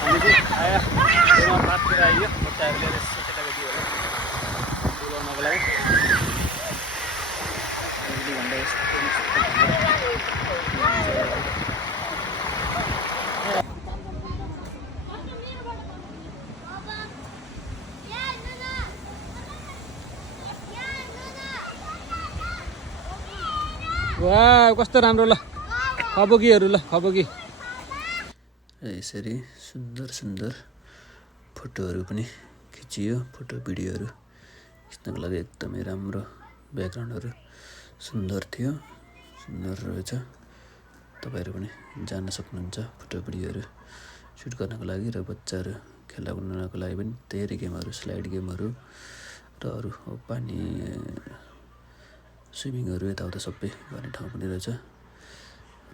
हामी चाहिँ आयो डेलोमा पार्कतिर आइयो बच्चाहरूले यसो केटाकेटीहरू डुलाउनको लागि वाह कस्तो राम्रो ल खबोकीहरू ल खबोकी यसरी सुन्दर सुन्दर फोटोहरू पनि खिचियो फोटो भिडियोहरू खिच्नको लागि एकदमै राम्रो ब्याकग्राउन्डहरू सुन्दर थियो सुन्दर रहेछ तपाईहरु पनि जान सक्नुहुन्छ फोटो भिडियोहरू सुट गर्नको लागि र बच्चाहरू खेल्न कुद्नको लागि पनि धेरै गेमहरू स्लाइड गेमहरू र अरु पानी स्विमिङहरू यताउता सबै गर्ने ठाउँ पनि रहेछ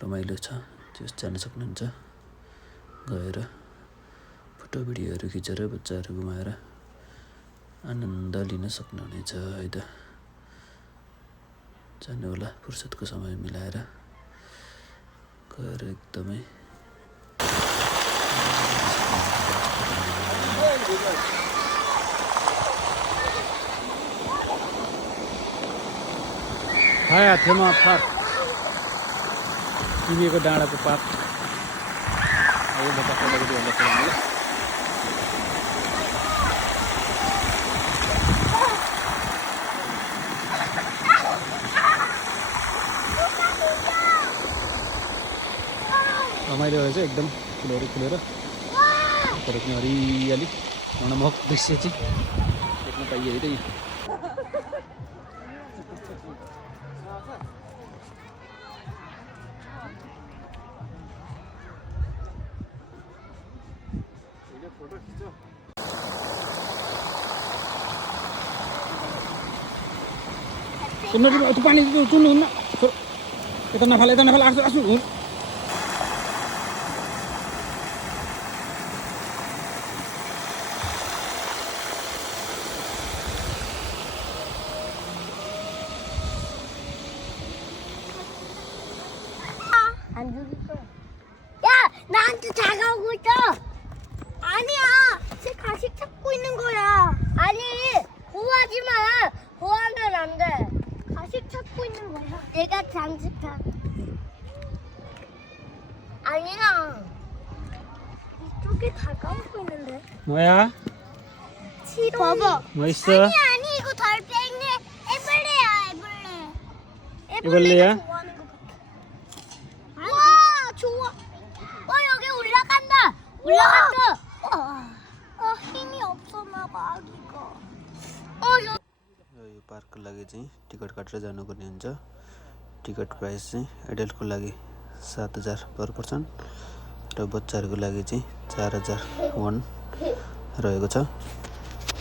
रमाइलो छ त्यस जान सक्नुहुन्छ गएर फोटो भिडियोहरू खिचेर बच्चाहरू घुमाएर आनन्द लिन सक्नुहुनेछ है त जानु होला फुर्सदको समय मिलाएर गएर एकदमै हाया थेमा पार्क तिमीको डाँडाको पार्क यो बच्चा केटाकेटीहरूलाई खेल्ने रमाइलो रहेछ एकदम फुलहरू फुलेर पनि हरियाली मनमोहक दृश्य चाहिँ देख्न पाइयो है त सुन्नु त्यो पानी चुन्नुहुन्न यता नफाल आसु आसु 야, 나한테 다가오고 있어. 아니야, 쟤 가식 찾고 있는 거야. 아니, 보호하지 마. 보호하면 안 돼. 가식 찾고 있는 거야. 내가 장식한. 아니야. 이쪽에 다가오고 있는데. 뭐야? 싫어. 봐봐. 뭐 있어? 아니, 이거 달팽이 애벌레야, 애벌레. 애벌레야? 좋아하는 거 같아. 와, 좋아. 여기 올라간다. 올라갔어. 힘이 없었나 봐, 아기가. यो पार्कको लागि चाहिँ टिकट काटेर जानुपर्ने हुन्छ टिकट प्राइस चाहिँ एडल्टको लागि 7,000 पर पर्सन र बच्चाहरूको लागि चाहिँ 4,001 रहेको छ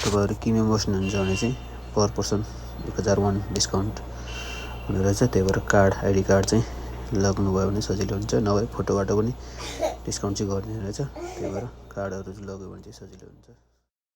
तपाईहरु किन बस्नुहुन्छ भने चाहिँ पर पर्सन 1,001 डिस्काउन्ट हुने रहेछ त्यही भएर कार्ड आइडी कार्ड चाहिँ लाग्नुभयो भने सजिलो हुन्छ नभए फोटोबाट पनि डिस्काउन्ट चाहिँ गर्ने रहेछ त्यही भएर कार्डहरू लग्यो भने चाहिँ सजिलो हुन्छ